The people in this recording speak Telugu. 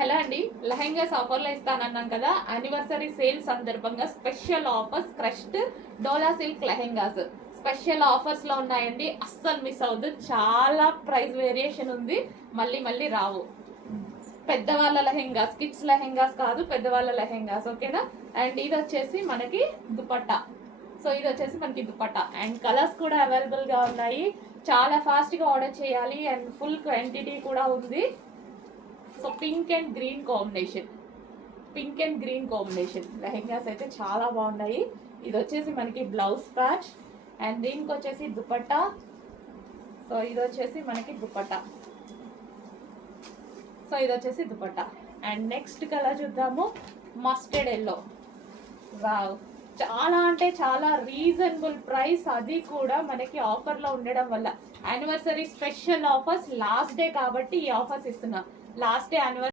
హలో అండి, లెహెంగాస్ ఆఫర్లో ఇస్తానన్నాం కదా. యానివర్సరీ సేల్ సందర్భంగా స్పెషల్ ఆఫర్స్ క్రష్డ్ డోలా సిల్క్ లెహెంగాస్ స్పెషల్ ఆఫర్స్ లో ఉన్నాయండి. అస్సలు మిస్ అవ్వద్దు. చాలా ప్రైస్ వేరియేషన్ ఉంది, మళ్ళీ మళ్ళీ రావు. పెద్దవాళ్ళ లెహెంగాస్, కిడ్స్ లెహెంగాస్ కాదు, పెద్దవాళ్ళ లెహెంగాస్. ఓకేనా? అండ్ ఇది వచ్చేసి మనకి దుపట్టా. సో ఇది వచ్చేసి మనకి దుపట్టా అండ్ కలర్స్ కూడా అవైలబుల్ గా ఉన్నాయి. చాలా ఫాస్ట్ గా ఆర్డర్ చేయాలి అండ్ ఫుల్ క్వాంటిటీ కూడా ఉంది. So pink and green combination lehengas అయితే చాలా బాగున్నాయి. ఇది వచ్చేసి మనకి బ్లౌజ్ ప్యాచ్ అండ్ దీనికి వచ్చేసి దుపట్టా. సో ఇది వచ్చేసి మనకి దుపట్టా. అండ్ నెక్స్ట్ కలర్ చూద్దాము, మస్టర్డ్ ఎల్లో. వావ్, చాలా అంటే చాలా రీజనబుల్ ప్రైస్, అది కూడా మనకి ఆఫర్లో ఉండడం వల్ల. Anniversary special offers, last day కాబట్టి ఈ ఆఫర్స్ ఇస్తున్నాం. Last day anniversary